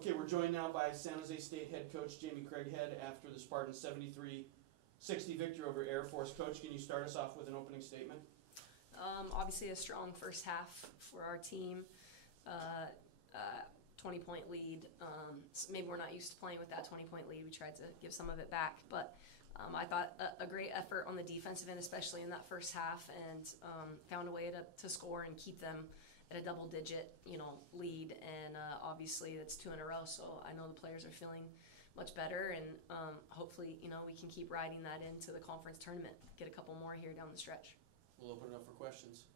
Okay, we're joined now by San Jose State head coach Jamie Craighead after the Spartans' 73-60 victory over Air Force. Coach, can you start us off with an opening statement? Obviously a strong first half for our team. 20-point lead. So maybe we're not used to playing with that 20-point lead. We tried to give some of it back, but I thought a great effort on the defensive end, especially in that first half, and found a way to score and keep them at a double-digit, lead. And obviously that's 2 in a row. So I know the players are feeling much better, and hopefully, we can keep riding that into the conference tournament. Get a couple more here down the stretch. We'll open it up for questions.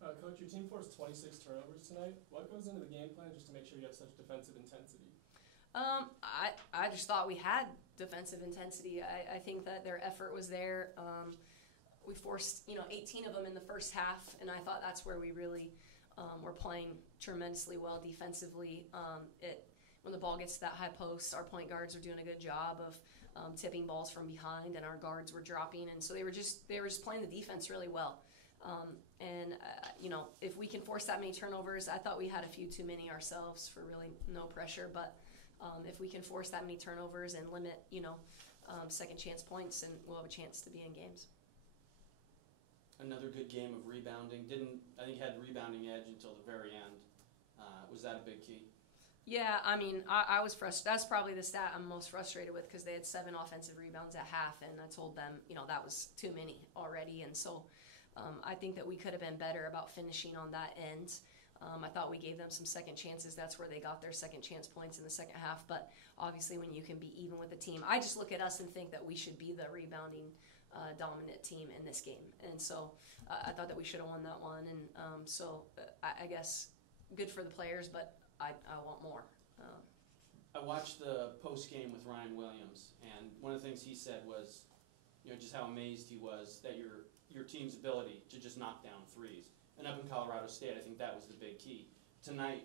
Coach, your team forced 26 turnovers tonight. What goes into the game plan just to make sure you have such defensive intensity? I just thought we had defensive intensity. I think that their effort was there. We forced 18 of them in the first half, and I thought that's where we really were playing tremendously well defensively. When the ball gets to that high post, our point guards are doing a good job of tipping balls from behind, and our guards were dropping, and so they were just playing the defense really well. If we can force that many turnovers, I thought we had a few too many ourselves for really no pressure, but if we can force that many turnovers and limit second chance points, then we'll have a chance to be in games. Another good game of rebounding. I think had the rebounding edge until the very end. Was that a big key? Yeah, I was frustrated. That's probably the stat I'm most frustrated with, because they had 7 offensive rebounds at half, and I told them, that was too many already. And so I think that we could have been better about finishing on that end. I thought we gave them some second chances. That's where they got their second chance points in the second half. But obviously when you can be even with the team, I just look at us and think that we should be the rebounding dominant team in this game. And so I thought that we should have won that one. And I guess good for the players, but I want more. I watched the post game with Ryan Williams, and one of the things he said was, just how amazed he was that your team's ability to just knock down threes. And up in Colorado State, I think that was the big key. Tonight,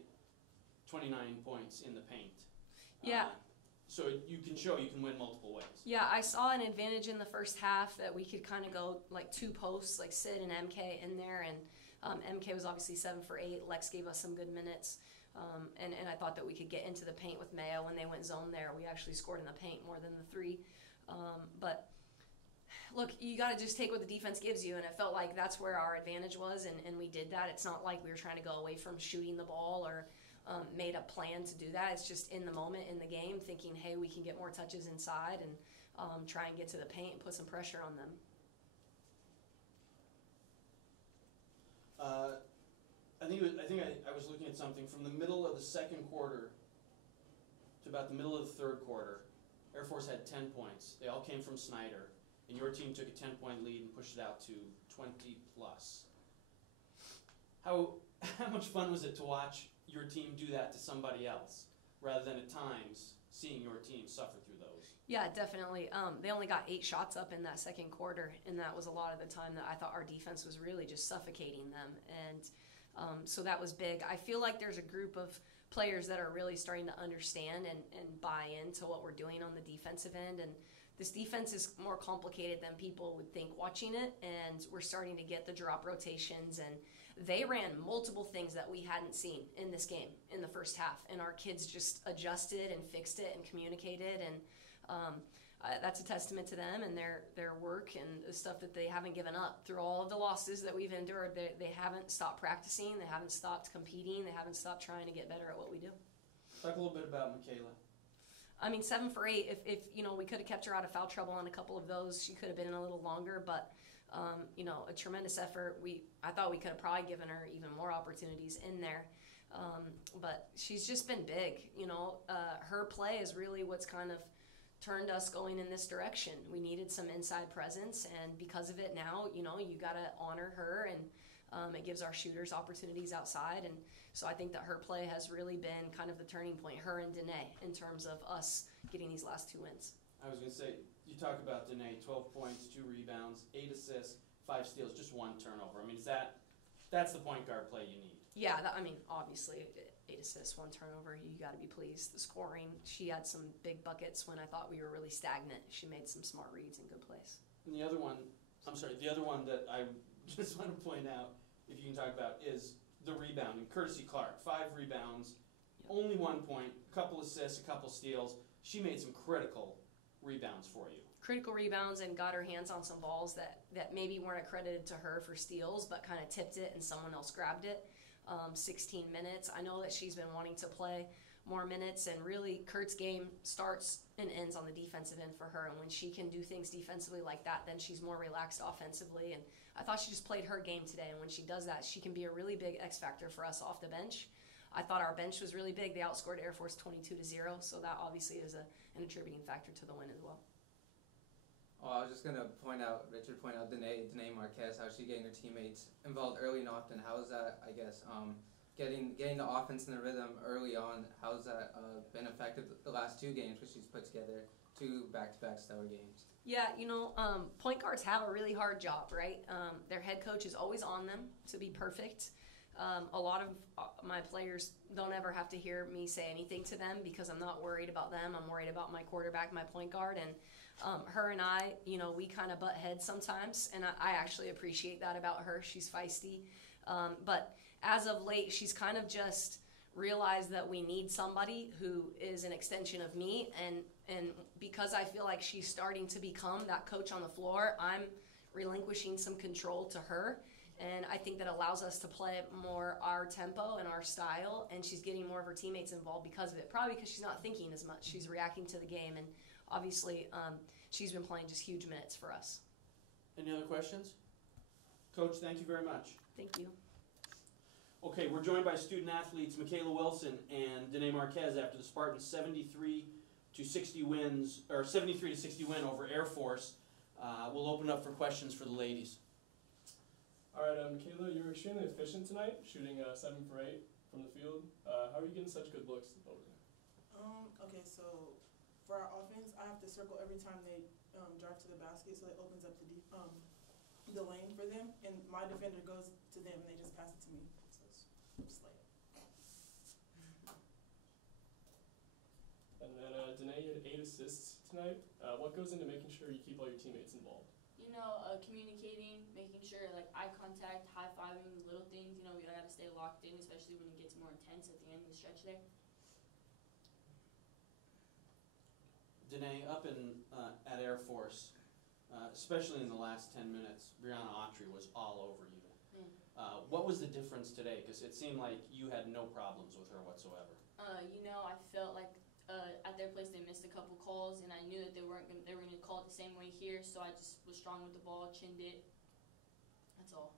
29 points in the paint. Yeah. So you can show you can win multiple ways. Yeah, I saw an advantage in the first half that we could kind of go like 2 posts, like Sid and MK in there, and MK was obviously 7 for 8. Lex gave us some good minutes, and I thought that we could get into the paint with Mayo. When they went zone there, we actually scored in the paint more than the 3. But look, you got to just take what the defense gives you, and it felt like that's where our advantage was, and we did that. It's not like we were trying to go away from shooting the ball or made a plan to do that. It's just in the moment in the game thinking, hey, we can get more touches inside and try and get to the paint and put some pressure on them. I was looking at something from the middle of the second quarter to about the middle of the third quarter. Air Force had 10 points. They all came from Snyder, and your team took a 10-point lead and pushed it out to 20 plus. How much fun was it to watch your team do that to somebody else, rather than at times seeing your team suffer through those? Yeah, definitely. They only got 8 shots up in that second quarter, and that was a lot of the time that I thought our defense was really just suffocating them. And so that was big. I feel like there's a group of players that are really starting to understand and buy into what we're doing on the defensive end. And this defense is more complicated than people would think watching it, and we're starting to get the drop rotations, and they ran multiple things that we hadn't seen in this game in the first half, and our kids just adjusted and fixed it and communicated, and that's a testament to them and their work and the stuff that they haven't given up through all of the losses that we've endured. They haven't stopped practicing, they haven't stopped competing, they haven't stopped trying to get better at what we do. Talk a little bit about Michaela. 7 for 8. If we could have kept her out of foul trouble on a couple of those, she could have been in a little longer. But a tremendous effort. I thought we could have probably given her even more opportunities in there. But she's just been big. Her play is really what's kind of turned us going in this direction. We needed some inside presence, and because of it now, you got to honor her, and it gives our shooters opportunities outside. And so I think that her play has really been kind of the turning point, her and Danae, in terms of us getting these last 2 wins. I was going to say, you talk about Danae, 12 points, 2 rebounds, 8 assists, 5 steals, just 1 turnover. That's the point guard play you need. Yeah, obviously 8 assists, 1 turnover, you got to be pleased. The scoring, she had some big buckets when I thought we were really stagnant. She made some smart reads and good plays. And the other one that I just want to point out, if you can talk about, is the rebounding. Courtesy Clark, 5 rebounds, Only 1 point, a couple assists, a couple steals. She made some critical rebounds for you. Critical rebounds and got her hands on some balls that maybe weren't accredited to her for steals, but kind of tipped it and someone else grabbed it. 16 minutes. I know that she's been wanting to play more minutes, and really Kurt's game starts and ends on the defensive end for her, and when she can do things defensively like that, then she's more relaxed offensively, and I thought she just played her game today, and when she does that, she can be a really big X factor for us off the bench. I thought our bench was really big. They outscored Air Force 22-0, so that obviously is an attributing factor to the win as well. Oh, I was just going to Richard pointed out Danae Marquez, how she's getting her teammates involved early and often. How is that, I guess, getting the offense in the rhythm early on? How's that been effective the last 2 games, which she's put together 2 back-to-back stellar games? Yeah, point guards have a really hard job, right? Their head coach is always on them to be perfect. A lot of my players don't ever have to hear me say anything to them because I'm not worried about them. I'm worried about my quarterback, my point guard, and her and I, we kind of butt heads sometimes, and I actually appreciate that about her. She's feisty. But as of late, she's kind of just realized that we need somebody who is an extension of me, and because I feel like she's starting to become that coach on the floor, I'm relinquishing some control to her. And I think that allows us to play more our tempo and our style, and she's getting more of her teammates involved because of it. Probably because she's not thinking as much. She's reacting to the game, and obviously she's been playing just huge minutes for us. Any other questions? Coach, thank you very much. Thank you. Okay, we're joined by student athletes Michaela Wilson and Danae Marquez after the Spartans 73-60 win over Air Force. We'll open up for questions for the ladies. All right, Michaela, you were extremely efficient tonight, shooting 7 for 8 from the field. How are you getting such good looks over there? Okay, so for our offense, I have to circle every time they drive to the basket, so it opens up the lane for them, and my defender goes to them, and they just pass it to me. So it's just like. And then Danae, you had 8 assists tonight. What goes into making sure you keep all your teammates involved? Communicating, making sure like eye contact, high-fiving, little things. We gotta stay locked in, especially when it gets more intense at the end of the stretch there. Danae, up at Air Force, especially in the last 10 minutes, Brianna Autry was all over you. What was the difference today? Because it seemed like you had no problems with her whatsoever. I felt like at their place they missed a couple calls, and I knew that they were gonna call it the same way here, so I just was strong with the ball, chinned it. That's all.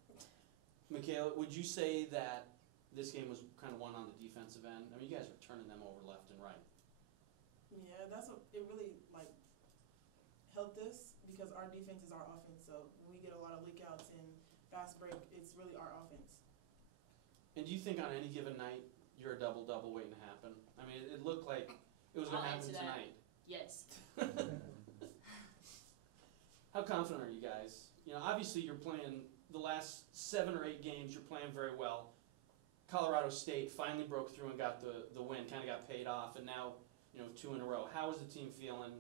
Michaela, would you say that this game was kind of won on the defensive end? I mean, you guys were turning them over left and right. Yeah, it really helped us because our defense is our offense. So when we get a lot of leak outs and fast break, it's really our offense. And do you think on any given night you're a double-double waiting to happen? I mean, it looked like it was going to happen tonight. Yes. How confident are you guys? Obviously you're playing the last 7 or 8 games. You're playing very well. Colorado State finally broke through and got the win, kind of got paid off, and now 2 in a row. How is the team feeling?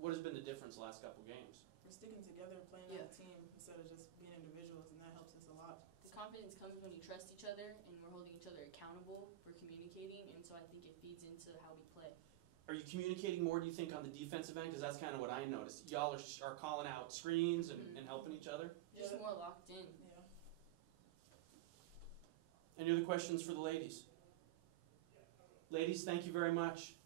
What has been the difference the last couple games? We're sticking together, playing as a team instead of just being individuals, and that helps us a lot. The confidence comes when you trust each other and we're holding each other accountable for communicating, and so I think it feeds into how we play. Are you communicating more, do you think, on the defensive end? Because that's kind of what I noticed. Y'all are calling out screens and helping each other? Just more locked in. Yeah. Any other questions for the ladies? Ladies, thank you very much.